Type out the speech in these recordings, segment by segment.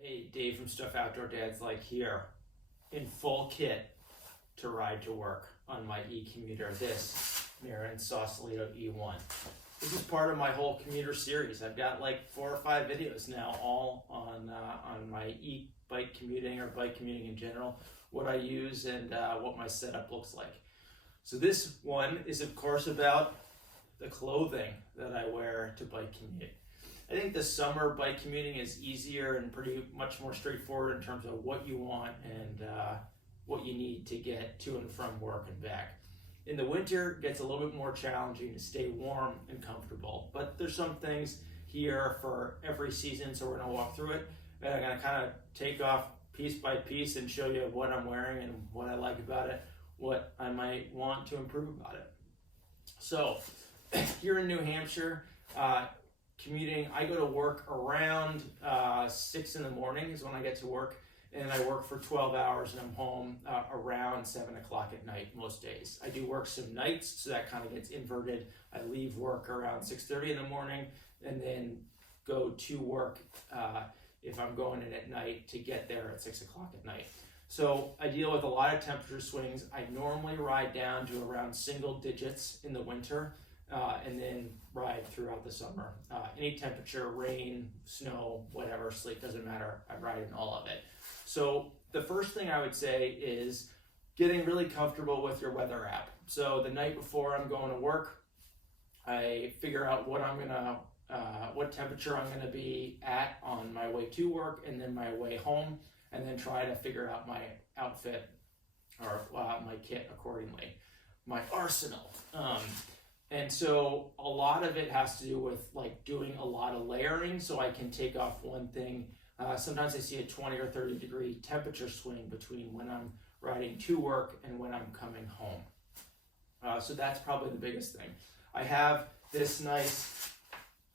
Hey, Dave from Stuff Outdoor Dads like here in full kit to ride to work on my e-commuter, this Marin Sausalito E1. This is part of my whole commuter series. I've got like 4 or 5 videos now, all on my e-bike commuting or bike commuting in general, what I use and what my setup looks like. So this one is of course about the clothing that I wear to bike commute. I think the summer bike commuting is easier and pretty much more straightforward in terms of what you want and what you need to get to and from work and back. In the winter, it gets a little bit more challenging to stay warm and comfortable, but there's some things here for every season, so we're gonna walk through it. And I'm gonna kind of take off piece by piece and show you what I'm wearing and what I like about it, what I might want to improve about it. So here in New Hampshire, commuting, I go to work around 6 in the morning is when I get to work, and I work for 12 hours and I'm home around 7 o'clock at night most days. I do work some nights, so that kind of gets inverted. I leave work around 6:30 in the morning and then go to work if I'm going in at night to get there at 6 o'clock at night. So I deal with a lot of temperature swings. I normally ride down to around single digits in the winter, and then ride throughout the summer. Any temperature, rain, snow, whatever, sleet, doesn't matter, I ride in all of it. So the first thing I would say is getting really comfortable with your weather app. So the night before I'm going to work, I figure out what temperature I'm gonna be at on my way to work and then my way home, and then try to figure out my outfit or my kit accordingly, my arsenal. And so a lot of it has to do with like doing a lot of layering so I can take off one thing. Sometimes I see a 20 or 30 degree temperature swing between when I'm riding to work and when I'm coming home. So that's probably the biggest thing. I have this nice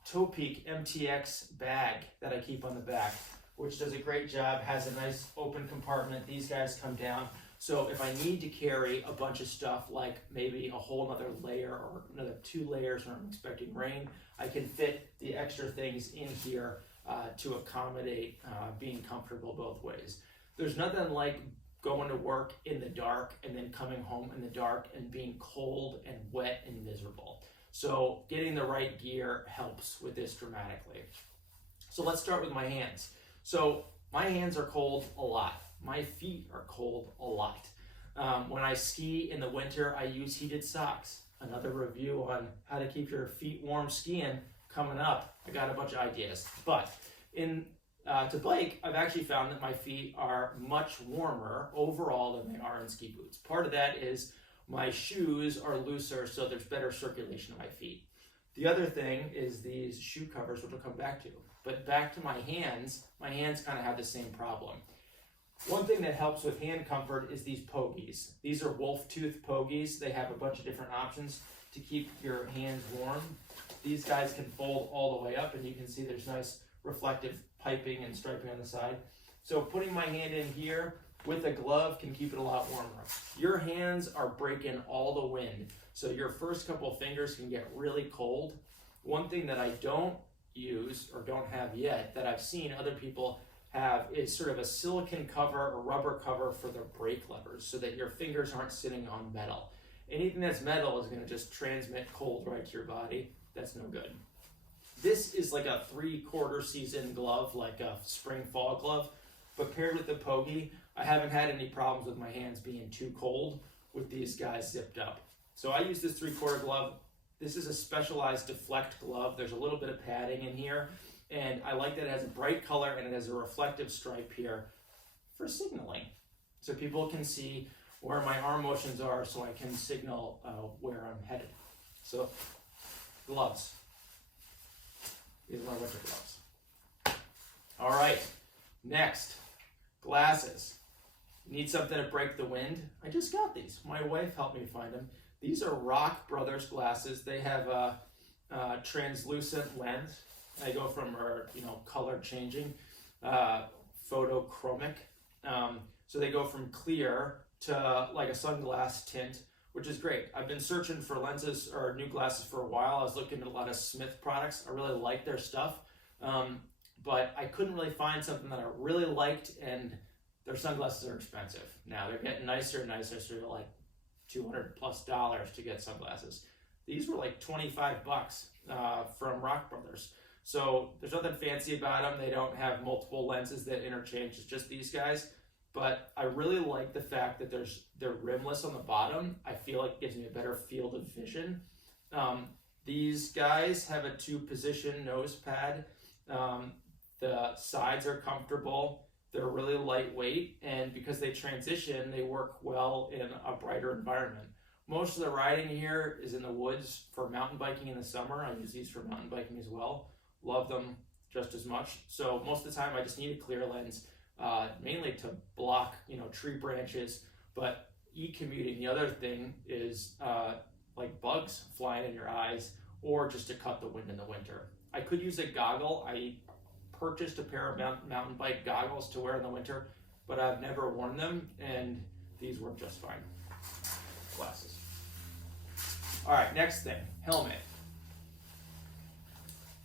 Topeak MTX bag that I keep on the back, which does a great job, has a nice open compartment. These guys come down. So if I need to carry a bunch of stuff, like maybe a whole other layer or another 2 layers when I'm expecting rain, I can fit the extra things in here to accommodate being comfortable both ways. There's nothing like going to work in the dark and then coming home in the dark and being cold and wet and miserable. So getting the right gear helps with this dramatically. So let's start with my hands. So my hands are cold a lot. My feet are cold a lot. When I ski in the winter, I use heated socks. Another review on how to keep your feet warm skiing coming up. I got a bunch of ideas. But to bike, I've actually found that my feet are much warmer overall than they are in ski boots. Part of that is my shoes are looser, so there's better circulation in my feet. The other thing is these shoe covers, which we'll come back to. But back to my hands kind of have the same problem. One thing that helps with hand comfort is these pogies. These are wolf tooth pogies. They have a bunch of different options to keep your hands warm. These guys can fold all the way up, and you can see there's nice reflective piping and striping on the side. So putting my hand in here with a glove can keep it a lot warmer. Your hands are breaking all the wind, so your first couple of fingers can get really cold. One thing that I don't use or don't have yet that I've seen other people have is sort of a silicone cover or rubber cover for their brake levers so that your fingers aren't sitting on metal. Anything that's metal is going to just transmit cold right to your body. That's no good. This is like a 3/4 season glove, like a spring fall glove, but paired with the pogie, I haven't had any problems with my hands being too cold with these guys zipped up. So I use this 3/4 glove. This is a specialized deflect glove. There's a little bit of padding in here, and I like that it has a bright color and it has a reflective stripe here for signaling. So people can see where my arm motions are so I can signal where I'm headed. So gloves. These are my winter gloves. All right, next, glasses. Need something to break the wind? I just got these. My wife helped me find them. These are Rock Brothers glasses. They have a translucent lens. They go from color changing, photochromic. So they go from clear to like a sunglass tint, which is great. I've been searching for lenses or new glasses for a while. I was looking at a lot of Smith products. I really like their stuff. but I couldn't really find something that I really liked, and their sunglasses are expensive. Now they're getting nicer and nicer, so they're like $200+ to get sunglasses. These were like 25 bucks from Rock Brothers. So there's nothing fancy about them. They don't have multiple lenses that interchange. It's just these guys. But I really like the fact that they're rimless on the bottom. I feel like it gives me a better field of vision. These guys have a 2-position nose pad. The sides are comfortable. They're really lightweight, and because they transition, they work well in a brighter environment. Most of the riding here is in the woods for mountain biking in the summer. I use these for mountain biking as well. Love them just as much. So most of the time I just need a clear lens, mainly to block, tree branches. But e-commuting, the other thing is like bugs flying in your eyes, or just to cut the wind in the winter. I could use a goggle. I purchased a pair of mountain bike goggles to wear in the winter, but I've never worn them, and these work just fine. Glasses. All right, next thing, helmet.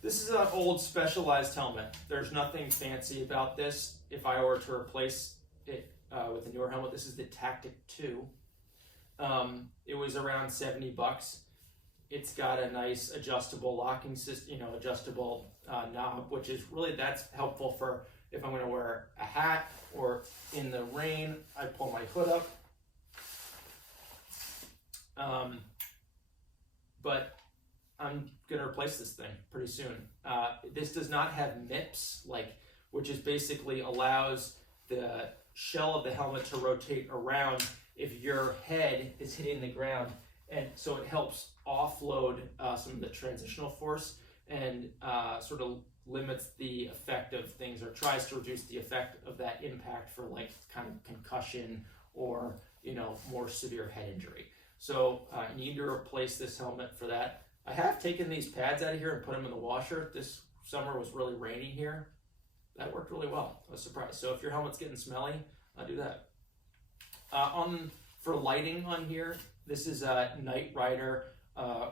This is an old Specialized helmet. There's nothing fancy about this. If I were to replace it with a newer helmet, this is the Tactic 2. It was around 70 bucks. It's got a nice adjustable locking system, adjustable knob, which is really, that's helpful for if I'm going to wear a hat or in the rain. I pull my hood up. But I'm going to replace this thing pretty soon. This does not have MIPS, which is basically allows the shell of the helmet to rotate around if your head is hitting the ground. And so it helps offload some of the transitional force and sort of limits the effect of things, or tries to reduce the effect of that impact for kind of concussion or more severe head injury. So you need to replace this helmet for that. I have taken these pads out of here and put them in the washer. This summer was really rainy here. That worked really well. I was surprised. So if your helmet's getting smelly, do that. For lighting on here, this is a Night Rider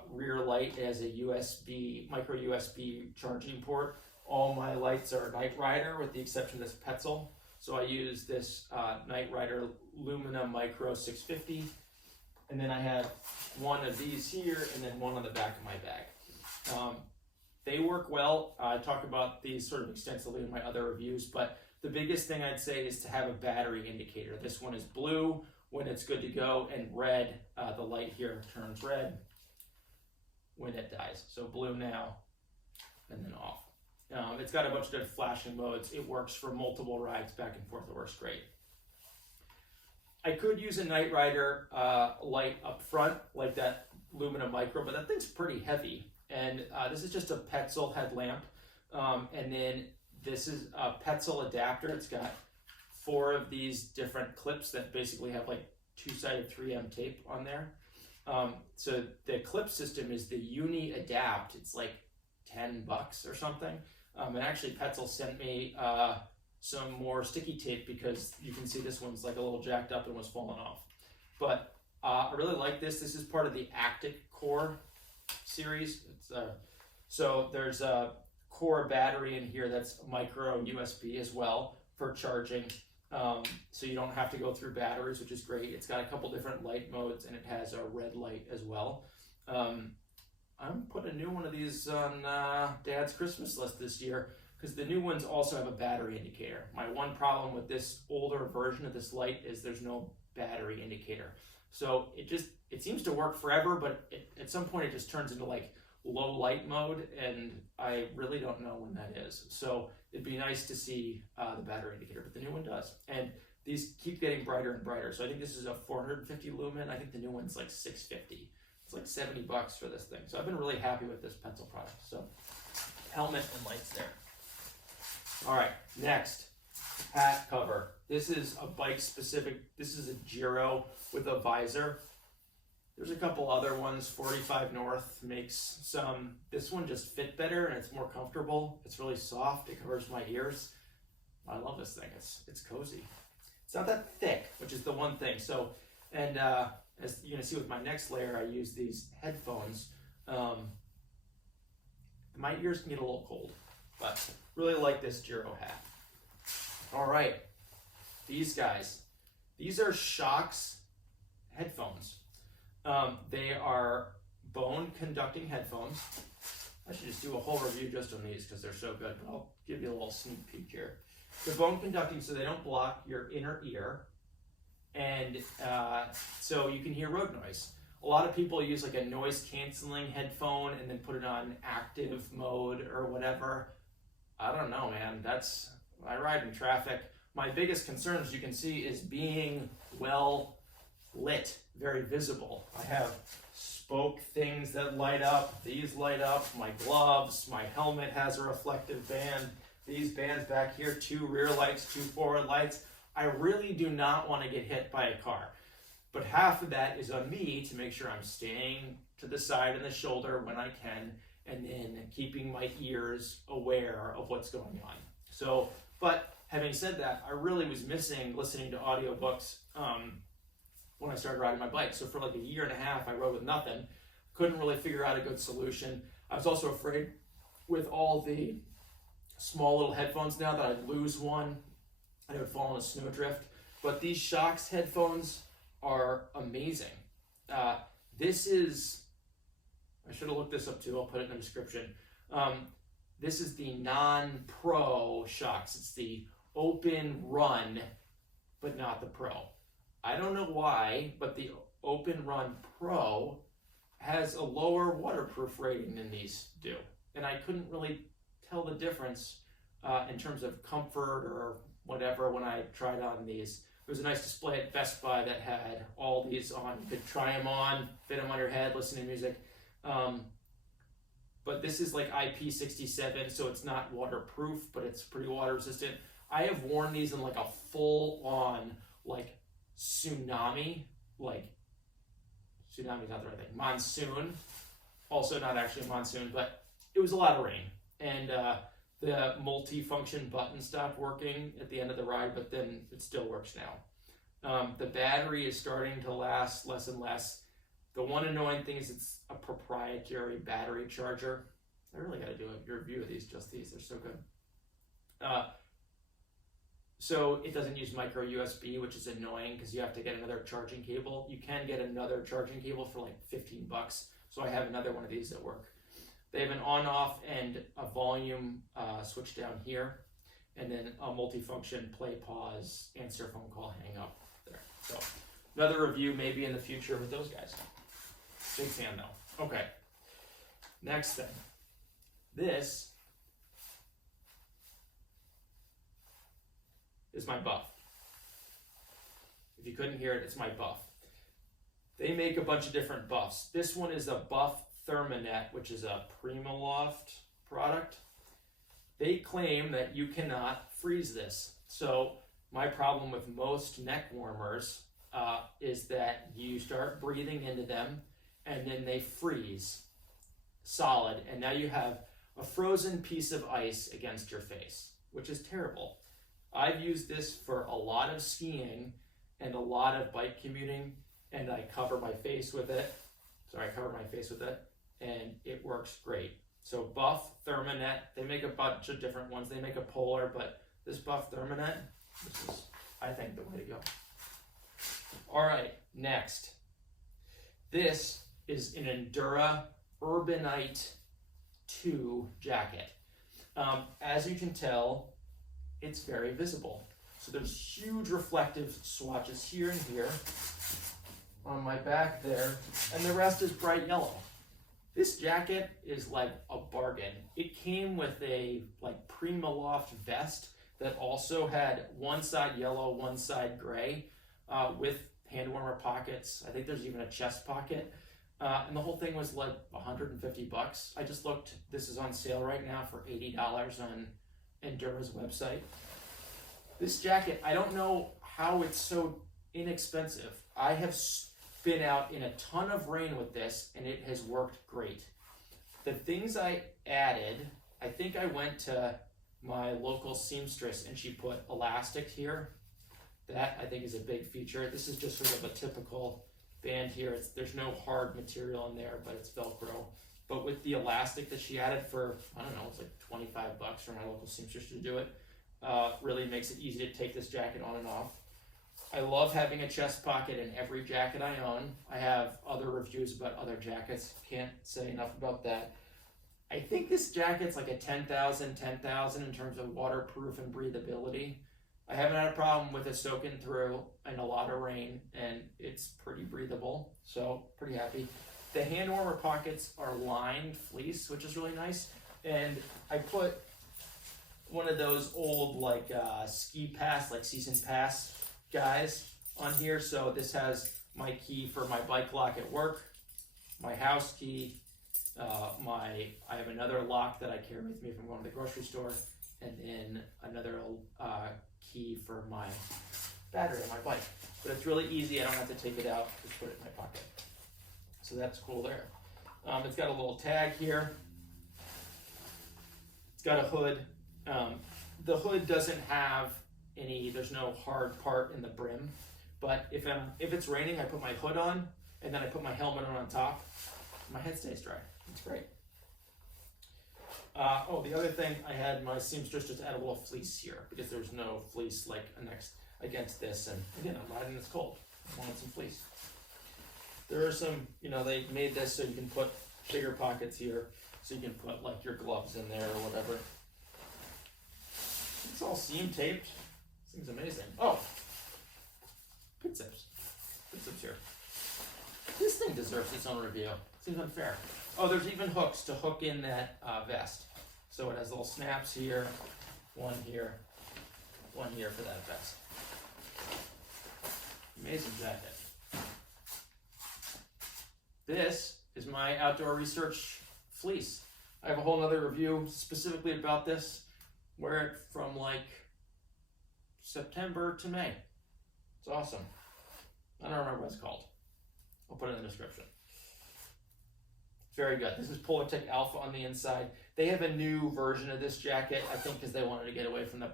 rear light. It has a micro USB charging port. All my lights are Night Rider with the exception of this Petzl. So I use this Night Rider Lumina Micro 650. And then I have one of these here and then one on the back of my bag. They work well. I talk about these sort of extensively in my other reviews, but the biggest thing I'd say is to have a battery indicator. This one is blue when it's good to go, and red, the light here turns red when it dies. So blue now, and then off. It's got a bunch of different flashing modes. It works for multiple rides back and forth. It works great. I could use a Night Rider light up front, like that Lumina Micro, but that thing's pretty heavy. And this is just a Petzl headlamp. And then this is a Petzl adapter. It's got 4 of these different clips that basically have 2-sided 3M tape on there. So the clip system is the Uni Adapt. It's like $10 or something. And actually Petzl sent me some more sticky tape because you can see this one's a little jacked up and was falling off. But I really like this. This is part of the Actic Core series. So there's a core battery in here that's micro USB as well for charging. So you don't have to go through batteries, which is great. It's got a couple different light modes, and it has a red light as well. I'm putting a new one of these on Dad's Christmas list this year because the new ones also have a battery indicator. My one problem with this older version of this light is there's no battery indicator. So it seems to work forever, but at some point it just turns into low light mode, and I really don't know when that is. So it'd be nice to see the battery indicator, but the new one does. And these keep getting brighter and brighter. So I think this is a 450 lumen. I think the new one's 650. It's $70 for this thing. So I've been really happy with this Petzl product. So helmet and lights there. All right, next, hat cover. This is a bike specific. This is a Giro with a visor. There's a couple other ones. 45 North makes some. This one just fit better and it's more comfortable. It's really soft. It covers my ears. I love this thing. It's cozy. It's not that thick, which is the one thing. So, and as you're gonna see with my next layer, I use these headphones. My ears can get a little cold. but really like this Giro hat. All right, these guys. These are Shox headphones. They are bone conducting headphones. I should just do a whole review just on these because they're so good, but I'll give you a little sneak peek here. They're bone conducting, so they don't block your inner ear, and so you can hear road noise. A lot of people use like a noise canceling headphone and then put it on active mode or whatever. I don't know, man. I ride in traffic. My biggest concern, as you can see, is being well lit, very visible. I have spoke things that light up. These light up. My gloves, my helmet has a reflective band. These bands back here, 2 rear lights, 2 forward lights. I really do not want to get hit by a car. But half of that is on me to make sure I'm staying to the side and the shoulder when I can, and then keeping my ears aware of what's going on. So, but having said that, I really was missing listening to audiobooks when I started riding my bike. So for like a year and a half, I rode with nothing. Couldn't really figure out a good solution. I was also afraid with all the small little headphones now that I'd lose one and it would fall in a snowdrift. But these Shox headphones are amazing. This is, I should have looked this up too, I'll put it in the description. This is the non-pro Shox. It's the Open Run, but not the Pro. I don't know why, but the Open Run Pro has a lower waterproof rating than these do. And I couldn't really tell the difference in terms of comfort or whatever when I tried on these. There was a nice display at Best Buy that had all these on. You could try them on, fit them on your head, listen to music. But this is like IP67, so it's not waterproof, but it's pretty water resistant. I have worn these in like a full-on like tsunami, like tsunami's not the right thing, monsoon. Also not actually a monsoon, but it was a lot of rain. And the multi-function button stopped working at the end of the ride, but then it still works now. The battery is starting to last less and less. The one annoying thing is it's a proprietary battery charger. I really got to do a review of these, just these. They're so good. So it doesn't use micro USB, which is annoying because you have to get another charging cable. You can get another charging cable for like $15. So I have another one of these that work. They have an on-off and a volume switch down here, and then a multi-function play, pause, answer phone call, hang up there. So another review maybe in the future with those guys. Big fan though. Okay. Next thing. This is my buff. If you couldn't hear it, it's my buff. They make a bunch of different buffs. This one is a Buff Thermonet, which is a Primaloft product. They claim that you cannot freeze this. So my problem with most neck warmers is that you start breathing into them and then they freeze solid, and now you have a frozen piece of ice against your face, which is terrible. I've used this for a lot of skiing and a lot of bike commuting, and I cover my face with it. And it works great. So Buff Thermonet, they make a bunch of different ones. They make a Polar, but this Buff Thermonet, this is, I think, the way to go. All right, next. This is an Endura Urbanite 2 jacket. As you can tell, it's very visible. So there's huge reflective swatches here and here on my back there, and the rest is bright yellow. This jacket is like a bargain. It came with a like Primaloft vest that also had one side yellow, one side gray, with hand warmer pockets. I think there's even a chest pocket. And the whole thing was like $150. I just looked, this is on sale right now for $80 on Endura's website. This jacket, I don't know how it's so inexpensive. I have been out in a ton of rain with this and it has worked great. The things I added, I think I went to my local seamstress and she put elastic here. That I think is a big feature. This is just sort of a typical band here. There's no hard material in there, but it's Velcro. but with the elastic that she added for, I don't know, it's like 25 bucks for my local seamstress to do it, really makes it easy to take this jacket on and off. I love having a chest pocket in every jacket I own. I have other reviews about other jackets, can't say enough about that. I think this jacket's like a 10,000 in terms of waterproof and breathability. I haven't had a problem with it soaking through in a lot of rain, and it's pretty breathable, so pretty happy. The hand warmer pockets are lined fleece, which is really nice, and I put one of those old like ski pass, like season pass guys on here. So this has my key for my bike lock at work, my house key, I have another lock that I carry with me if I'm going to the grocery store, and then another key for my battery on my bike. But it's really easy, I don't have to take it out, just put it in my pocket. So that's cool there. It's got a little tag here. It's got a hood. The hood doesn't have there's no hard part in the brim, but if it's raining, I put my hood on, and then I put my helmet on top. My head stays dry. It's great. The other thing, I had my seamstress just add a little fleece here because there's no fleece like against this, and again, I'm riding this cold. I wanted some fleece. There are some, they made this so you can put bigger pockets here, so you can put like your gloves in there or whatever. It's all seam taped. This thing's amazing. Oh, pit zips. Pit zips here. This thing deserves its own review. Seems unfair. Oh, there's even hooks to hook in that vest. So it has little snaps here, one here for that vest. Amazing jacket. This is my outdoor research fleece. I have a whole other review specifically about this. Wear it from like September to May. It's awesome. I don't remember what it's called. I'll put it in the description. Very good. This is Polartec Alpha on the inside. They have a new version of this jacket, I think because they wanted to get away from the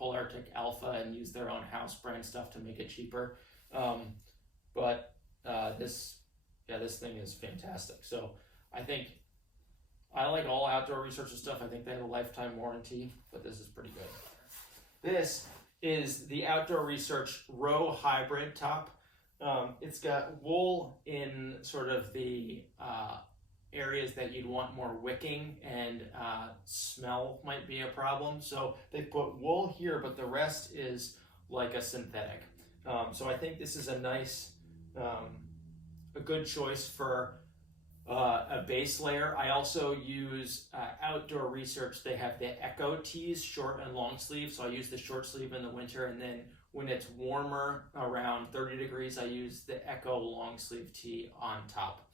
Polartec Alpha and use their own house brand stuff to make it cheaper. This thing is fantastic. So I think I like all outdoor research and stuff. I think they have a lifetime warranty, but this is pretty good. This is the Outdoor Research Row Hybrid top. It's got wool in sort of the areas that you'd want more wicking, and smell might be a problem. So they put wool here, but the rest is like a synthetic. So I think this is a nice, a good choice for a base layer. I also use Outdoor Research. They have the Echo tees, short and long sleeve. So I use the short sleeve in the winter, and then when it's warmer, around 30 degrees, I use the Echo long sleeve tee on top.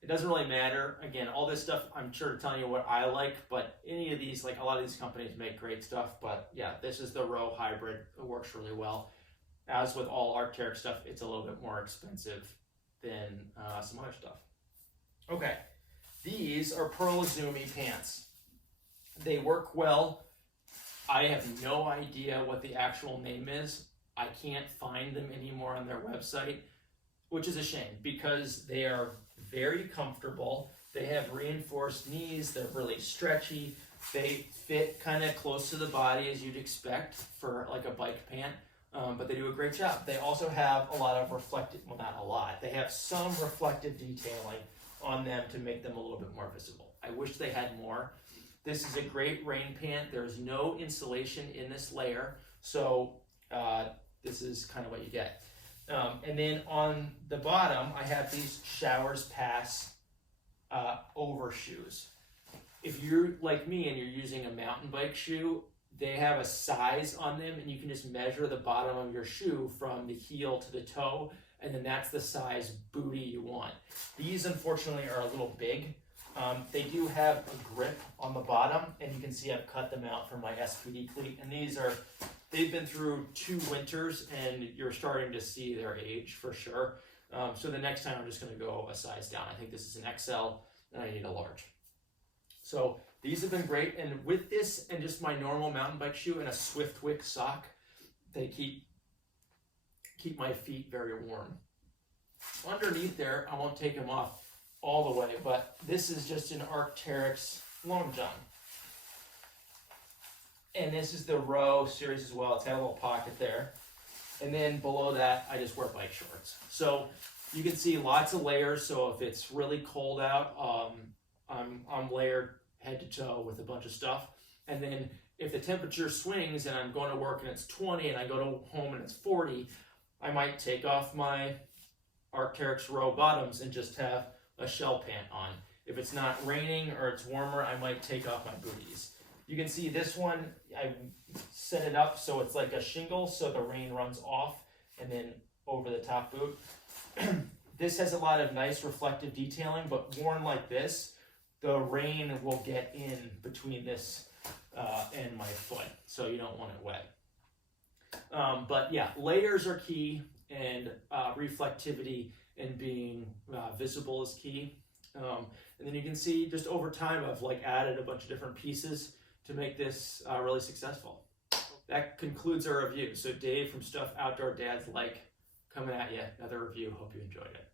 It doesn't really matter. Again, all this stuff, I'm sure telling you what I like, but any of these, like a lot of these companies make great stuff, but yeah, this is the Row Hybrid. It works really well. As with all Arc'teryx stuff, it's a little bit more expensive than some other stuff. Okay, these are Pearl Izumi pants. They work well. I have no idea what the actual name is. I can't find them anymore on their website, which is a shame because they are very comfortable. They have reinforced knees. They're really stretchy. They fit kind of close to the body as you'd expect for like a bike pant, but they do a great job. They also have a lot of reflective, well, not a lot. They have some reflective detailing on them to make them a little bit more visible. I wish they had more. This is a great rain pant. There's no insulation in this layer, so this is kind of what you get. And then on the bottom, I have these Showers Pass overshoes. If you're like me and you're using a mountain bike shoe, they have a size on them, and you can just measure the bottom of your shoe from the heel to the toe, and then that's the size booty you want. These, unfortunately, are a little big. They do have a grip on the bottom, and you can see I've cut them out for my SPD cleat, and they've been through 2 winters, and you're starting to see their age for sure. So the next time I'm just going to go a size down. I think this is an XL, and I need a large. So these have been great, and with this and just my normal mountain bike shoe and a Swiftwick sock, they keep my feet very warm. Underneath there, I won't take them off. all the way, but this is just an Arc'teryx long john. And this is the Row series as well. It's got a little pocket there. And then below that, I just wear bike shorts. So you can see lots of layers. So if it's really cold out, I'm layered head to toe with a bunch of stuff. And then if the temperature swings and I'm going to work and it's 20 and I go to home and it's 40, I might take off my Arc'teryx Row bottoms and just have a shell pant on. If it's not raining or it's warmer, I might take off my booties. You can see this one, I set it up so it's like a shingle so the rain runs off and then over the top boot. This has a lot of nice reflective detailing, but worn like this, the rain will get in between this and my foot, so you don't want it wet. But yeah, layers are key, and reflectivity and being visible is key. And then you can see just over time I've like added a bunch of different pieces to make this really successful. That concludes our review. So Dave from Stuff Outdoor Dads Like coming at you. Another review. Hope you enjoyed it.